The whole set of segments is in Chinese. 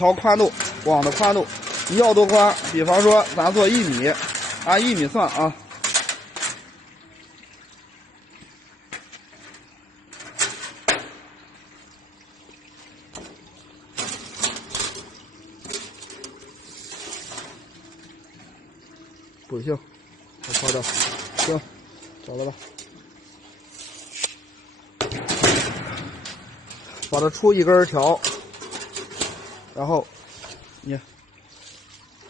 调宽度，网的宽度，你要多宽？比方说咱做1米，按1米算啊。不行，我靠着，行，找到了。把它出一根条，然后你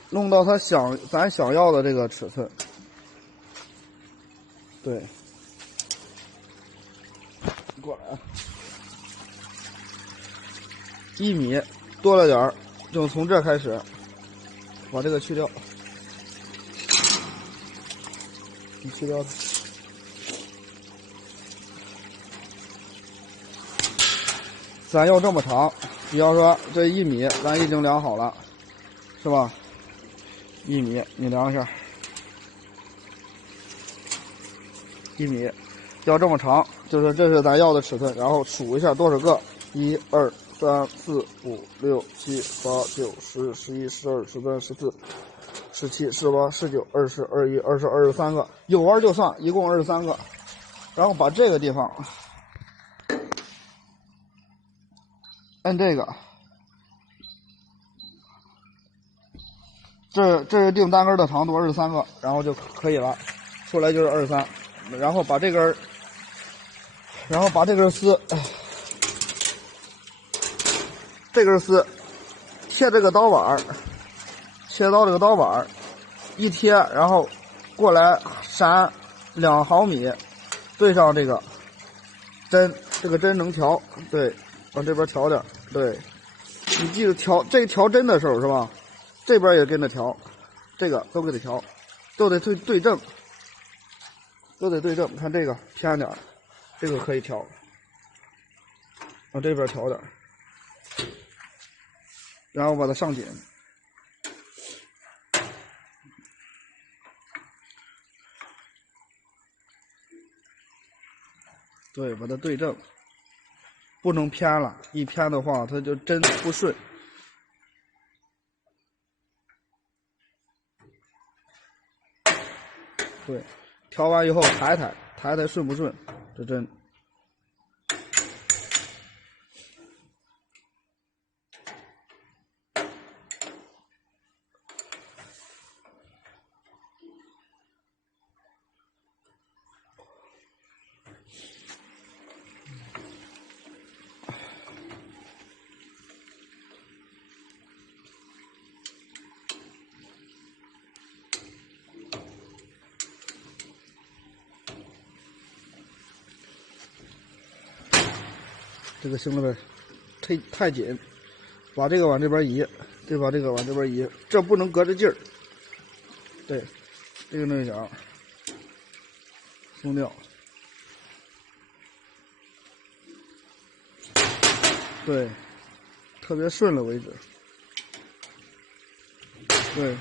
弄到咱想要的这个尺寸。对，过来，1米多了点儿，就从这开始把这个去掉。你去掉它。咱要这么长，比方说这1米咱已经量好了，是吧？1米你量一下，1米要这么长，就是这是咱要的尺寸，然后数一下多少个，1、2、3、4、5、6、7、8、9、10、11、12、13、14、17、18、19、20、21、22、23个，有玩就算，一共23个。然后把这个地方按这个，这是定单根的长度23个，然后就可以了，出来就是23。然后把这根丝，切这个刀板，切到这个刀板一贴，然后过来闪2毫米，对上这个针，这个针能调，对，往这边调点，对，你记得调这调针的时候是吧？这边也跟着调，这个都给它调，都得对正，看这个偏点，这个可以调，往这边调点，然后把它上紧。对，把它对正，不能偏了，一偏的话它就针不顺。对，调完以后抬顺不顺，这针。这个行了呗，太紧，把这个往这边移，对，把这个往这边移，这不能隔着劲儿。对，这个那小松掉。对，特别顺了为止。对。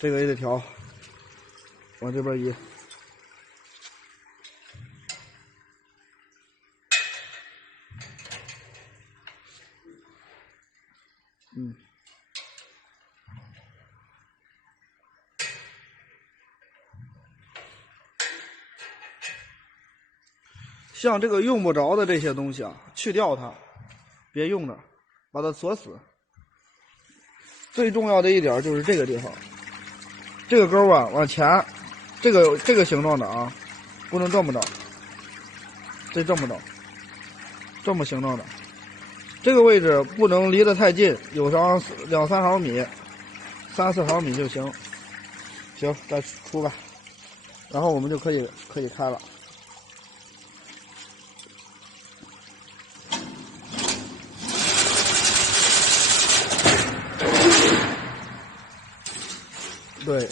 这个也得调，往这边移。像这个用不着的这些东西啊，去掉它，别用着，把它锁死。最重要的一点就是这个地方，这个钩啊往前，这个形状的啊，不能这么着，这么着，这么形状的，这个位置不能离得太近，有上2、3毫米，3、4毫米就行。行，再出吧，然后我们就可以开了。对，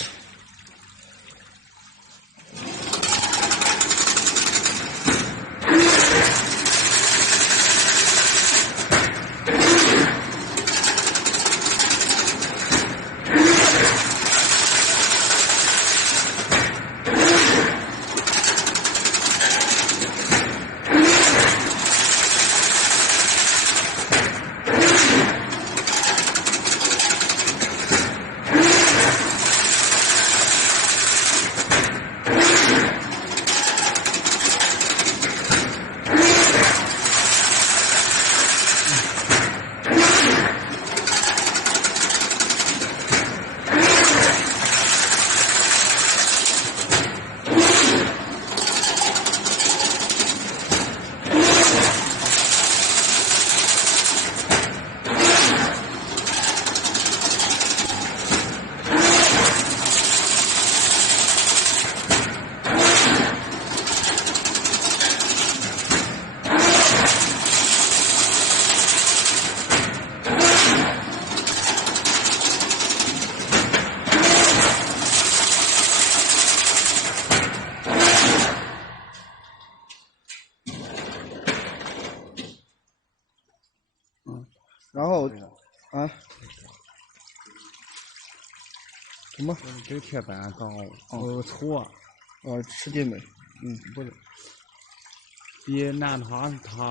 然后啊，什么？这个铁板高，错，吃劲没？不是，比他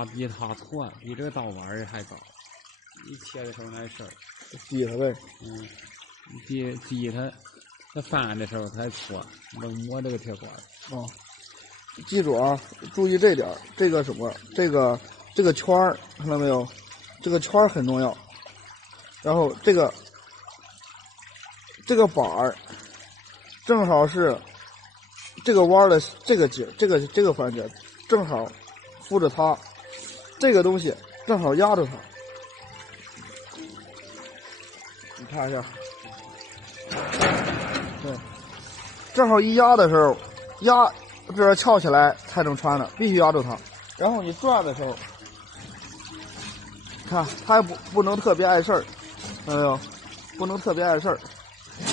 比他错，比这个刀碗儿还高。你切的时候那事儿，挤它呗。挤他翻的时候才错，能摸这个铁管。记住啊，注意这点，这个什么，这个圈儿，看到没有？这个圈儿很重要。然后这个板儿，正好是这个弯的这个节，这个环节，正好扶着它，这个东西正好压着它。你看一下，对，正好一压的时候，这翘起来才能穿的，必须压住它。然后你转的时候，看它也不能特别碍事儿，看到没有？不能特别碍事儿。你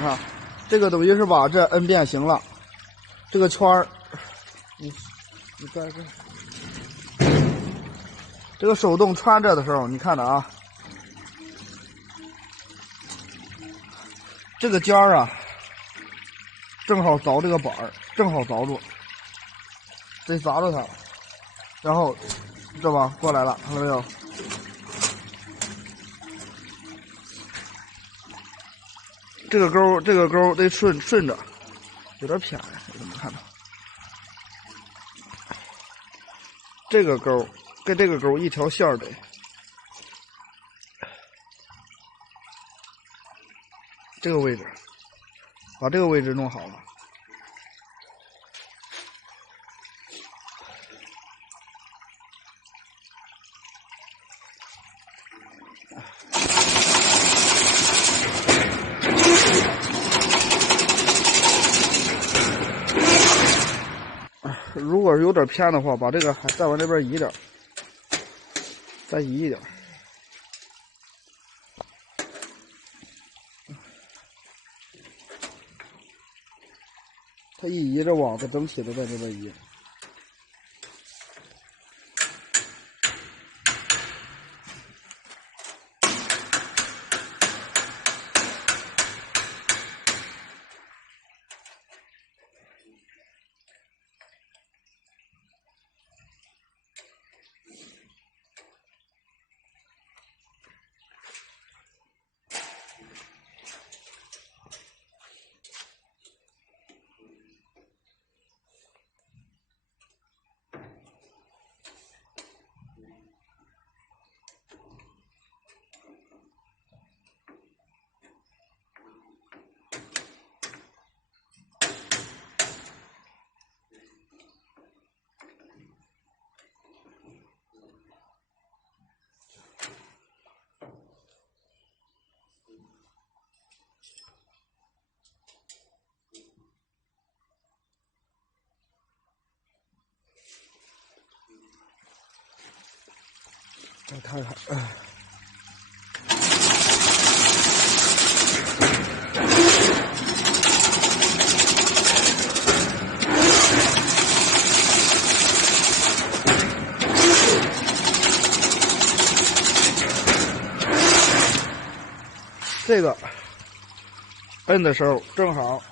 看，这个等于是把这摁变形了。这个圈儿，你在这。这个手动穿着的时候，你看着啊，这个尖儿啊，正好凿这个板儿，正好凿住，得砸着它，然后这吧过来了，看到没有？这个钩得顺着，有点偏，你怎么看到？这个钩跟这个钩一条线儿得。这个位置，把这个位置弄好了。如果是有点偏的话，把这个还再往这边移点，再移一点。它一移，这网子整体都在这边移。我看看，这个摁的时候正好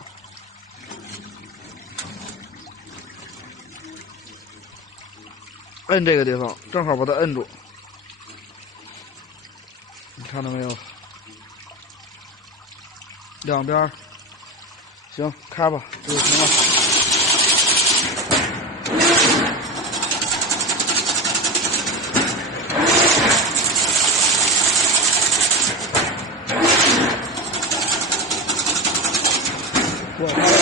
摁这个地方，正好把它摁住。你看到没有？两边行，开吧，这就行了。我开了。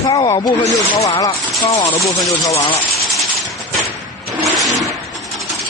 穿网部分就调完了，穿网的部分就调完了。